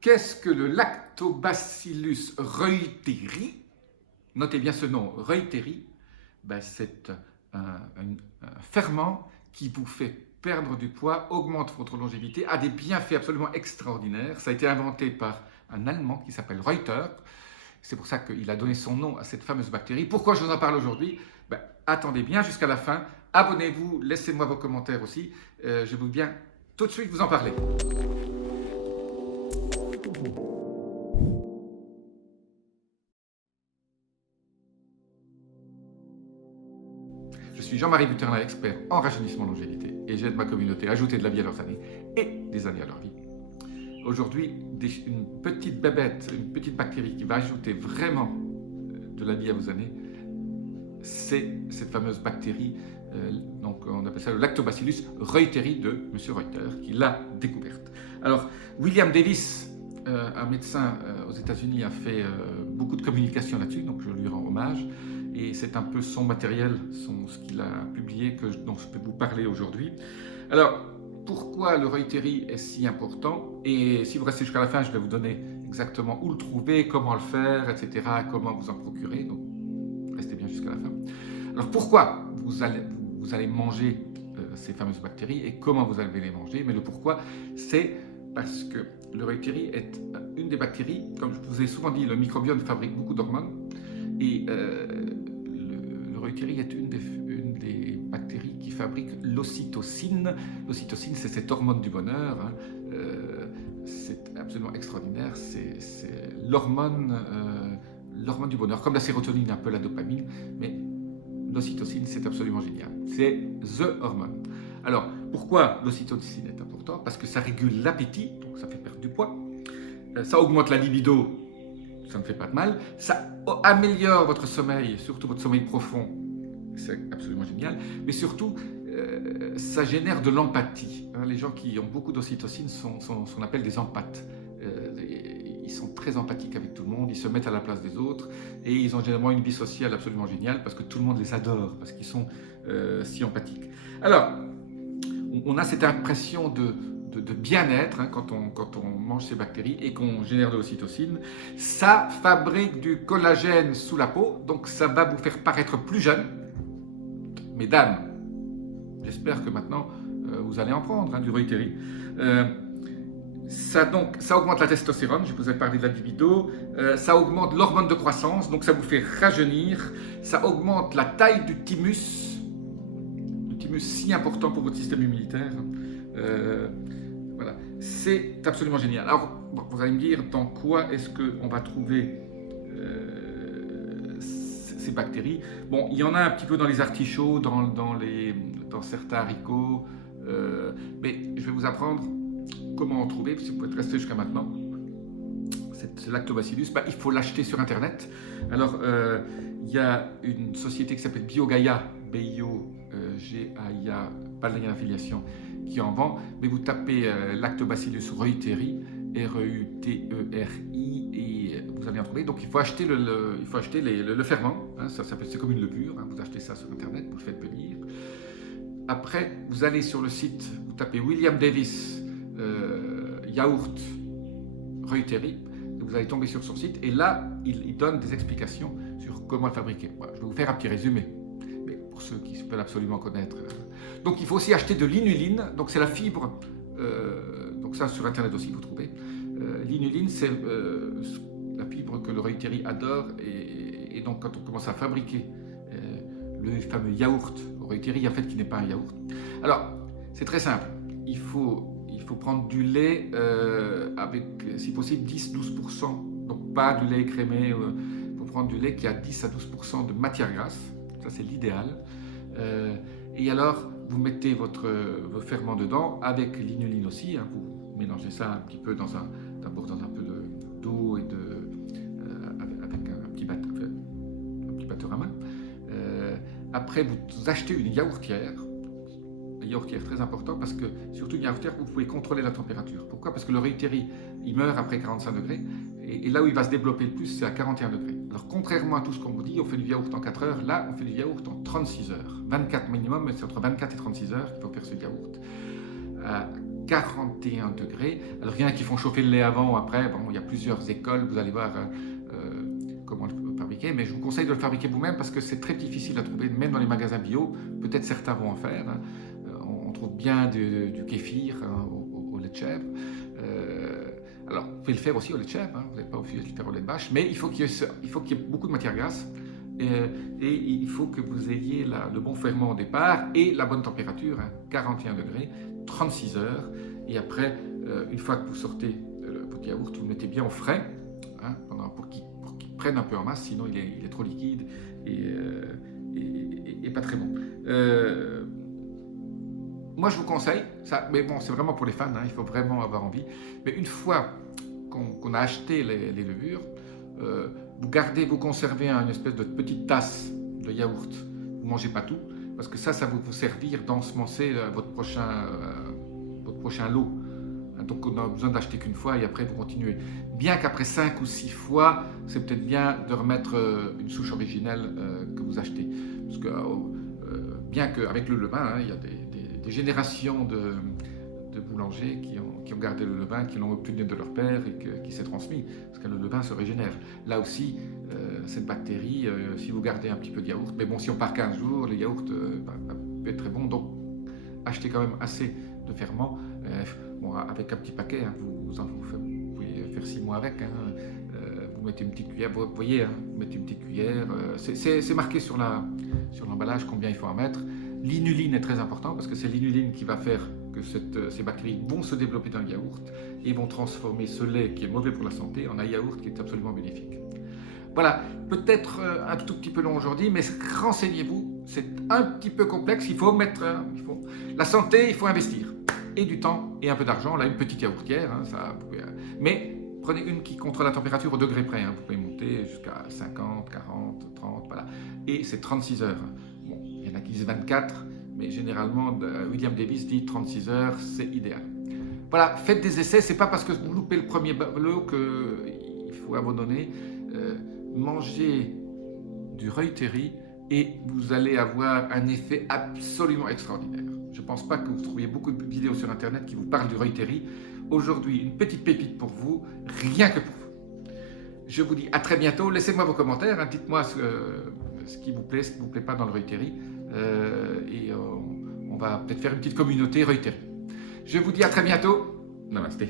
Qu'est-ce que le Lactobacillus reuteri? Notez bien ce nom, reuteri. C'est un ferment qui vous fait perdre du poids, augmente votre longévité, a des bienfaits absolument extraordinaires. Ça a été inventé par un Allemand qui s'appelle Reuter. C'est pour ça qu'il a donné son nom à cette fameuse bactérie. Pourquoi je vous en parle aujourd'hui? Attendez bien jusqu'à la fin. Abonnez-vous, laissez-moi vos commentaires aussi. Je veux bien tout de suite vous en parler. Je suis Jean-Marie Buterlin, expert en rajeunissement longévité, et j'aide ma communauté à ajouter de la vie à leurs années et des années à leur vie. Aujourd'hui, une petite bébête, une petite bactérie qui va ajouter vraiment de la vie à vos années, c'est cette fameuse bactérie, donc on appelle ça le Lactobacillus reuteri de M. Reuter, qui l'a découverte. Alors, William Davis, un médecin aux États-Unis, a fait beaucoup de communication là-dessus, donc je lui rends hommage. Et c'est un peu son matériel, ce qu'il a publié, dont je peux vous parler aujourd'hui. Alors, pourquoi le reuteri est si important? Et si vous restez jusqu'à la fin, je vais vous donner exactement où le trouver, comment le faire, etc., comment vous en procurer. Donc, restez bien jusqu'à la fin. Alors, pourquoi vous allez manger ces fameuses bactéries et comment vous allez les manger? Mais le pourquoi, c'est parce que le reuteri est une des bactéries, comme je vous ai souvent dit, le microbiome fabrique beaucoup d'hormones. Et le reuteri est une des bactéries qui fabrique l'ocytocine. L'ocytocine, c'est cette hormone du bonheur. C'est absolument extraordinaire. C'est l'hormone du bonheur, comme la sérotonine, un peu la dopamine. Mais l'ocytocine, c'est absolument génial. C'est the hormone. Alors, pourquoi l'ocytocine est important? Parce que ça régule l'appétit, donc ça fait perdre du poids. Ça augmente la libido. Ça ne fait pas de mal, ça améliore votre sommeil, surtout votre sommeil profond, c'est absolument génial, mais surtout, ça génère de l'empathie. Les gens qui ont beaucoup d'ocytocine sont ce qu'on appelle des empathes. Ils sont très empathiques avec tout le monde, ils se mettent à la place des autres, et ils ont généralement une vie sociale absolument géniale, parce que tout le monde les adore, parce qu'ils sont si empathiques. Alors, on a cette impression de bien-être quand on mange ces bactéries et qu'on génère de l'ocytocine. Ça fabrique du collagène sous la peau, donc ça va vous faire paraître plus jeune. Mesdames, j'espère que maintenant vous allez en prendre du reuteri. Ça augmente la testostérone, je vous ai parlé de la libido, ça augmente l'hormone de croissance, donc ça vous fait rajeunir, ça augmente la taille du thymus, si important pour votre système immunitaire. Voilà, c'est absolument génial. Alors, vous allez me dire, dans quoi est-ce qu'on va trouver ces bactéries? Bon, il y en a un petit peu dans les artichauts, dans certains haricots, mais je vais vous apprendre comment en trouver, si vous pouvez rester jusqu'à maintenant. Ce lactobacillus, il faut l'acheter sur Internet. Alors, il y a une société qui s'appelle BioGaia, B-I-O-G-A-I-A, pas de lien d'affiliation, qui en vend, mais vous tapez Lactobacillus reuteri, R-E-U-T-E-R-I, et vous allez en trouver. Donc il faut acheter le ferment, c'est comme une levure, vous achetez ça sur Internet, vous le faites venir. Après, vous allez sur le site, vous tapez William Davis yaourt reuteri, vous allez tomber sur son site, et là, il donne des explications sur comment le fabriquer. Voilà, je vais vous faire un petit résumé, mais pour ceux qui veulent absolument connaître. Donc il faut aussi acheter de l'inuline, donc c'est la fibre, donc ça sur Internet aussi vous trouvez. L'inuline, c'est la fibre que le reuteri adore, et donc quand on commence à fabriquer le fameux yaourt reuteri, en fait qui n'est pas un yaourt. Alors c'est très simple, il faut prendre du lait avec si possible 10-12%, donc pas du lait écrémé, il faut prendre du lait qui a 10 à 12% de matière grasse, ça c'est l'idéal. Et alors, vous mettez vos ferments dedans, avec l'inuline aussi, vous mélangez ça un petit peu d'abord dans un peu d'eau et avec un petit batteur à main. Après, vous achetez une yaourtière. La yaourtière, très important, parce que, surtout une yaourtière, vous pouvez contrôler la température. Pourquoi? Parce que le reuteri, il meurt après 45 degrés, et là où il va se développer le plus, c'est à 41 degrés. Alors, contrairement à tout ce qu'on vous dit, on fait du yaourt en 4 heures, là, on fait du yaourt en 36 heures. 24 minimum, mais c'est entre 24 et 36 heures qu'il faut faire ce yaourt. À 41 degrés. Alors il y en a qui font chauffer le lait avant ou après, bon, il y a plusieurs écoles, vous allez voir comment le fabriquer, mais je vous conseille de le fabriquer vous-même parce que c'est très difficile à trouver, même dans les magasins bio, peut-être certains vont en faire, hein. On trouve bien du kéfir, hein, au lait de chèvre. Alors, vous pouvez le faire aussi au lait de chèvre, hein, vous n'êtes pas obligé de le faire au lait de vache, mais il faut qu'il y ait beaucoup de matière grasse et il faut que vous ayez le bon ferment au départ et la bonne température, hein, 41 degrés, 36 heures. Et après, une fois que vous sortez votre yaourt, vous le mettez bien au frais, hein, pour qu'il prenne un peu en masse, sinon il est trop liquide et pas très bon. Moi, je vous conseille, ça, mais bon, c'est vraiment pour les fans, hein, il faut vraiment avoir envie. Mais une fois qu'on a acheté les levures, vous conservez une espèce de petite tasse de yaourt. Vous ne mangez pas tout, parce que ça va vous servir d'ensemencer votre prochain lot. Donc, on a besoin d'acheter qu'une fois et après, vous continuez. Bien qu'après 5 ou 6 fois, c'est peut-être bien de remettre une souche originelle que vous achetez. Parce que, bien qu'avec le levain, hein, il y a des générations de boulangers qui ont gardé le levain, qui l'ont obtenu de leur père et qui s'est transmis, parce que le levain se régénère. Là aussi, cette bactérie, si vous gardez un petit peu de yaourt, mais bon, si on part 15 jours, le yaourt peut être très bon, donc achetez quand même assez de ferment. Bon, avec un petit paquet, hein, vous pouvez faire 6 mois avec, hein. Vous mettez une petite cuillère, vous voyez, hein, vous mettez une petite cuillère, c'est marqué sur l'emballage combien il faut en mettre. L'inuline est très important parce que c'est l'inuline qui va faire que ces bactéries vont se développer dans le yaourt et vont transformer ce lait qui est mauvais pour la santé en un yaourt qui est absolument bénéfique. Voilà, peut-être un tout petit peu long aujourd'hui, mais renseignez-vous, c'est un petit peu complexe, la santé, il faut investir, et du temps et un peu d'argent. Là, une petite yaourtière, hein, mais prenez une qui contrôle la température au degré près, hein. Vous pouvez monter jusqu'à 50, 40, 30, voilà, et c'est 36 heures. Bon, il y en a qui disent 24, mais généralement, William Davis dit 36 heures, c'est idéal. Voilà, faites des essais, c'est pas parce que vous loupez le premier lot qu'il faut abandonner. Mangez du Reuteri et vous allez avoir un effet absolument extraordinaire. Je ne pense pas que vous trouviez beaucoup de vidéos sur internet qui vous parlent du Reuteri. Aujourd'hui, une petite pépite pour vous, rien que pour vous. Je vous dis à très bientôt, laissez-moi vos commentaires, hein, dites-moi ce qui vous plaît, ce qui ne vous plaît pas dans le Reuteri, et on va peut-être faire une petite communauté Reuteri. Je vous dis à très bientôt, namasté.